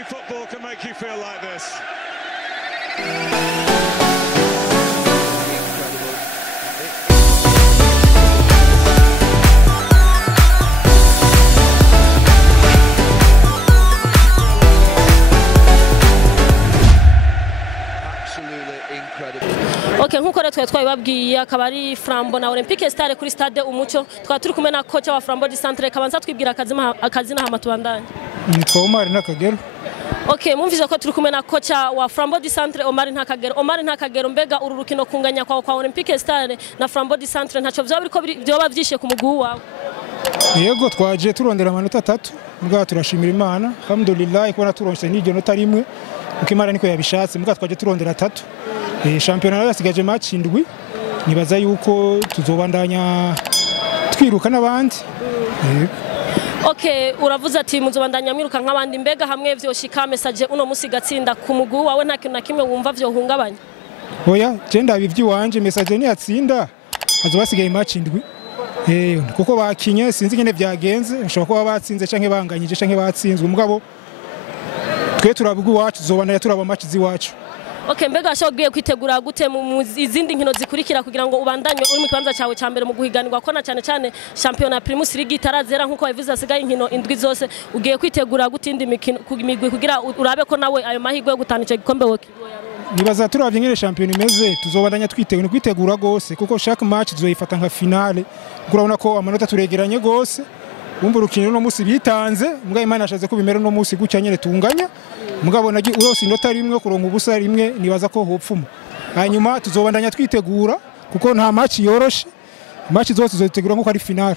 only football can make you feel like this. Okay, nkuko rero twabibabwiye akaba ari Flambo na Olympique Stars kuri stade Umuco turi kumwe na coach wa Flambo du Centre kabanza twibwira akazina hamatubandanye. Nitwa Omar Ntakagero. Okay, mumvise ko turi kumwe na coach wa Flambo du Centre Omar Ntakagero. Omar Ntakagero, mbega uru rukino kunganya kwa Olympique Stars na Flambo du Centre ntaco vyaba biriko byoba vyishe ku muguhu wawe? Yego twaje turondera amanota 3 mbwa turashimira Imana alhamdulillah ko naturonse n'iryo nota rimwe uko Imana niko yabishatse mbwa twaje turondera 3. Shampiyona yasigaje match indwi nibaza yuko tuzobandanya twiruka n'abandi. Okay, uravuze ati muzobandanya mwiruka nk'abandi, mbega hamwe vyoshika message uno musi gatsinda ku muguhu wawe nta kintu na kimwe wumva vyo hungabanya? Oya, je ndabivyi wanje message ni yatsinda azobasigaye match indwi. Kuko bakinye sinzi nyene vyagenze ushobora kuba batsinze canke banganyije canke batsinzwe mugabo twe turavuga iwacu zobandanya turaba match ziwacu. Okay, mbega ashogiye kwitegura gute mu izindi nkino zikurikira kugira ngo ubandanye uri mu kibanza cyawe ca mbere mu guhiganirwa ko na cyane Championnat Primus League itarazera nkuko wabivuze asigaye inkino indwi zose ugiye kwitegura gute indi migwi kugira urabe ko nawe ayo mahirwe yo gutana ico gikombe wo nibaza turavye ngene champion imeze tuzobandanya kwitegura gose kuko chaque match tuzoyifata nka finale urabona ko amanota turegeranye gose umva urukino no musi bitanze mbwa Imana ashaze ko bimera no musi gucya nyene tunganya mugabo nagi urose inota rimwe kuronka ubusa rimwe nibaza ko hopfuma hanyuma tuzobandanya twitegura kuko nta match yoroshe match zose tuzotegura nko ari finale.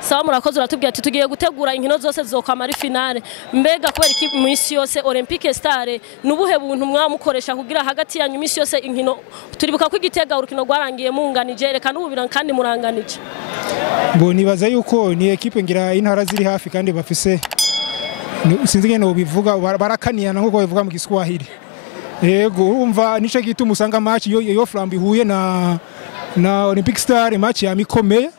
Sawa, murakoze uratubwira ati tugiye gutegura inkino zose zokama ari finale, mbega kubera iki mu isi yose Olympique Stars nubuhe buntu mwamukoresha kugira hagati yanyu imisi yose inkino turibuka ko igitega urukino rwarangiye munganije reka n'ububira kandi muranganije? Bo nibaza yuko ni equipe ngira intara ziri hafi kandi bafise sinzi ngene ubivuga barakaniyana nkuko bivuga mu Giswahili. Yego urumva nico gituma usanga match yo Flambo ihuye na Olympique Stars match yamikomeye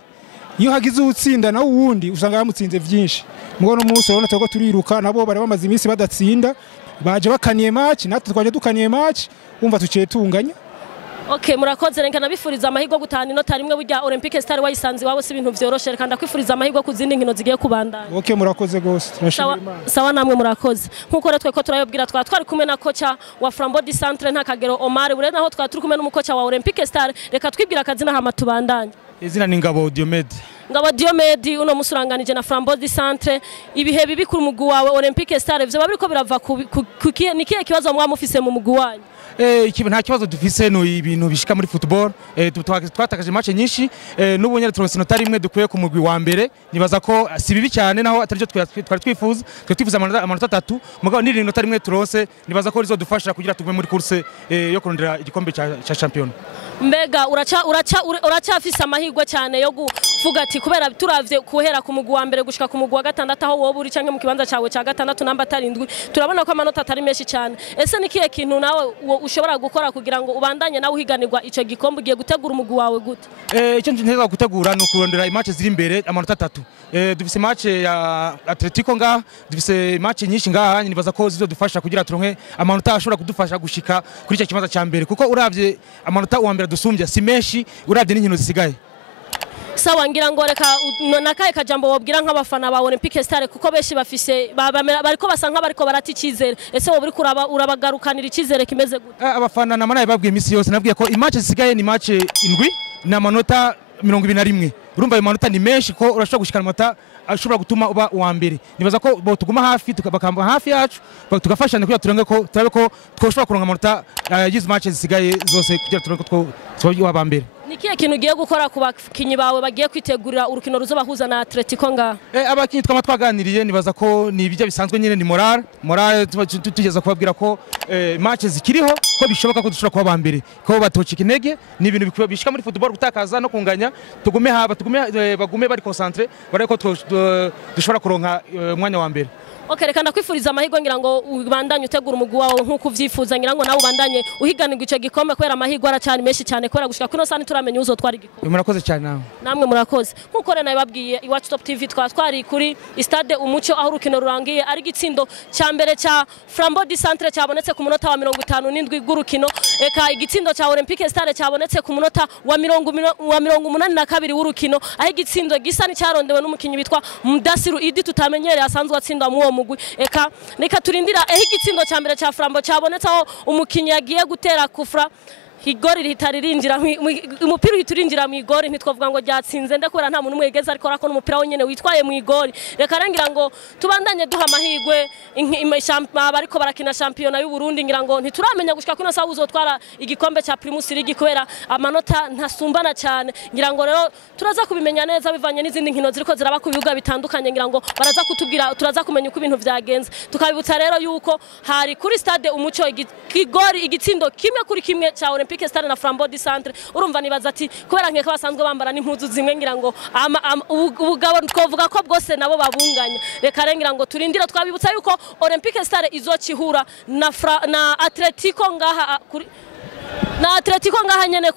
iyo hagize utsinda na uwundi usanga yamutsinze vyinshi mugo no munsi urabona twego turiruka nabo bari bamaze iminsi badatsinda baje bakaniye match natwe twaje dukaniye match umva tuciye tunganya. Okay, murakoze reka nabifuriza amahirwe gutana inota rimwe burya Olympique Stars wayisanze wabo si ibintu vyoroshe reka ndakwifuriza amahirwe ku zindi nkino zigiye kubandanya. Okay, murakoze gose turashimira Imana. Sawa namwe murakoze nkuko rero tweko turayobwira twari kumwe na coach wa Flambo du Centre Ntakagero Omar bure naho turi kumwe n'umukocha wa Olympique Stars reka twibwira akazina hamatubandanye. Izina ni Ngabo Diomede. Ngabo Diomede uno musuranganije na Flambo du Centre ibihe bibi ku mugu wawe Olympique Stars byo babiriko birava ni kiye kibazo mwamufise mu mugu wanyu? Nta kibazo dufise no ibintu bishika muri football twatakaje match nyinshi n'ubunyere turonse inota rimwe dukuye ku mugwi wa mbere nibaza ko si bibi cyane naho atari cyo twari twifuza amanota 3 mugabo n'iri inota rimwe turonse nibaza ko rizodufasha kugira tuve muri course yo kurondera igikombe cha champion. Mbega uracafise amahirwe cyane yo kuvuga ati kubera turavye kuhera ku mugwi wa mbere gushika ku mugwi wa gatandatu aho wowe uri canke mu kibanza cawe ca gatandatu namba 7 turabona ko amanota atari menshi cyane, ese nikiye kintu nawe ushobora gukora kugira ngo ubandanye nawe uhiganirwa ico gikombe ugiye gutegura umugwi wawe gute? Icyo nteza gutegura no kurondera match ziri imbere amanota 3 dufise match ya Atletico ngaha dufise match nyinshi ngaha nibaza ko zizodufasha kugira turonke amanota ashobora kudufasha gushika kuri icyo kibanza ca mbere kuko uravye amanota wa mbere dusumbya si menshi uravye n'inkino zisigaye. Sawa, ngira ngo reka nakaye kajambo wobwira nk'abafana ba Olympique Stars kuko beshi bafise bariko basanka bariko barati icizere, ese wowe uri kuraba urabagarukanira icizere kimeze gute? Abafana namana babwiye imisi yose nabwiye ko imatch zisigaye ni match indwi na manota 21 urumva ayo manota ni menshi ko urashobora gushikana amanota ashobora gutuma uba uwa mbere nibaza ko bo tuguma hafi tukabakamba hafi yacu tugafashanya kugira turange ko turabe ko twoshobora kuronka amanota yiz match zisigaye zose kugira turange ko twoba aba mbere. Nikiye kintu ugiye gukora ku bakinyi bawe bagiye kwitegurira urukino ruzobahuza na Atletico nga? Abakinyi twaganiriye nibaza ko ni ibijya bisanzwe nyene ni moral tugeza kubabwira ko match zikiriho ko bishoboka ko dushobora kuba aba mbere ko batocika intege ni ibintu bishika muri football gutakaza no kunganya bagume bari concentré bareko dushobora kuronka umwanya wa mbere. Okay, reka ndakwifuriza amahirwe ngira ngo ubandanye utegura umugwi wawe nkuko uvyifuza ngira ngo nawe ubandanye uhiganirwa ico gikombe kwera amahirwe aracari menshi cyane kwera gushika kuno sani turamenya uzotwara igikombe. Murakoze cyane nawe. Namwe murakoze. Nkuko rena babwiye iwacu Top TV twari kuri stade Umuco aho urukino rurangiye ari gitsindo ca mbere ca Flambeau du Centre cyabonetse ku munota wa 57 gurukino eka igitsindo ca Olympique Stars cyabonetse ku munota wa 82 w'urukino aho igitsindo gisa ni cyarondewe n'umukinyi bitwa Mudasiru Idi tutamenyereye asanzwe atsinda mu uwo mugwi eka turindira igitsindo ca mbere ca Flambeau cyabonetse aho umukinyi yagiye gutera kufra igori ritaririnjira umupira uhiturinjira mu igori ntitwavuga ngo ryatsinze ndakora nta muntu mwegeza ariko rakona umupira wonyene witwaye mu igori reka rangira ngo tubandanye duha amahirwe bariko barakina champion y'u Burundi ngira ngo ntituramenya gushika kuno saha uzotwara igikombe ca Primus League kubera amanota ntasumbana cyane ngira ngo rero turaza kubimenya neza bivanye n'izindi nkino ziriko ziraba ku bibuga bitandukanye ngira ngo baraza kutubwira turaza kumenya uko ibintu vyagenze tukabibutsa rero yuko hari kuri stade Umuco igori igitsindo kimwe kuri kimwe ca Olympique Stars na Flambeau du Centre urumva nibaza ati kubera nkeke basanzwe bambara n'impuzu zimwe ngira ngo ubugabo twovuga ko bwose nabo babunganya reka rengira ngo turindira twabibutsa yuko Olympique Stars izocihura na Atletico ngaha kuri na Atletico ngaha nyene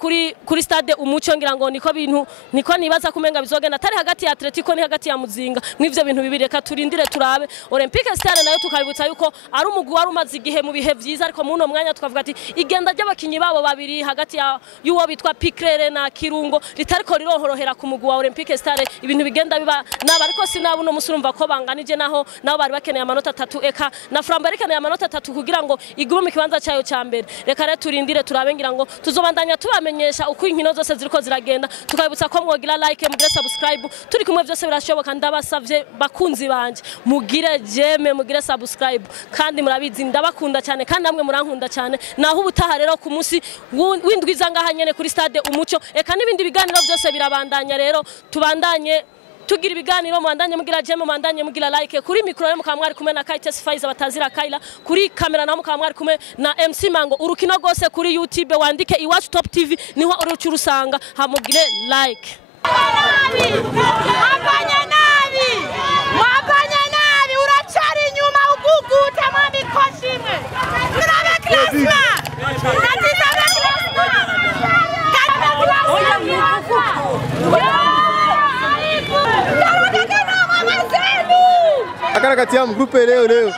kuri stade Umuco ngira ngo niko nibaza kumenga bizogenda atari hagati ya Atletico ni hagati ya Muzinga mw'ivyo bintu bibiri reka turindire turabe Olympique Stars nayo tukabibutsa yuko ari umugwi wari umaze igihe mu bihe vyiza ariko muno mwanya tukavuga ati igenda ry'abakinyi babo babiri hagati ya yuwo bitwa Pikrere na Kirungo ritariko rirohorohera ku mugwi wa Olympique Stars ibintu bigenda biba naba ariko sinabo no musurumva ko banganije naho nabo bari bakeneye amanota 3 eka na Flambeau rikeneye amanota 3 kugira ngo igume mu kibanza cyayo ca mbere reka rero turindire turabe ngira ngo tuzobandanya tubamenyesha uko inkino zose ziriko ziragenda tukabibutsa ko mwogira like mugire subscribe turi kumwe byose birashoboka ndabasavye bakunzi banje mugire jeme mugire subscribe kandi murabizi ndabakunda cyane kandi namwe murankunda cyane naho ubutaha rero ku munsi w'indwiza ngaha nyene kuri stade Umuco eka nibindi biganiro byose birabandanya rero tubandanye tugira ibiganiro mwandanye mugira jeme mwandanye mugira like kuri micro yo mukamwari kumwe na Kaites Faiza batazira Kaila kuri kamera na mukamwari kumwe na MC Mango urukino rwose kuri YouTube wandike iwacu Top TV niho urucu rusanga hamugire like Mwapanya nabi uracari inyuma uguguta mwami koshimwe Grabe klasma Natiza klasma Akara kati ya mgrupe leo.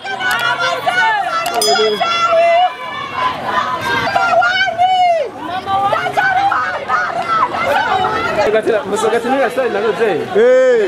Musogati ni asali na roje. Eh.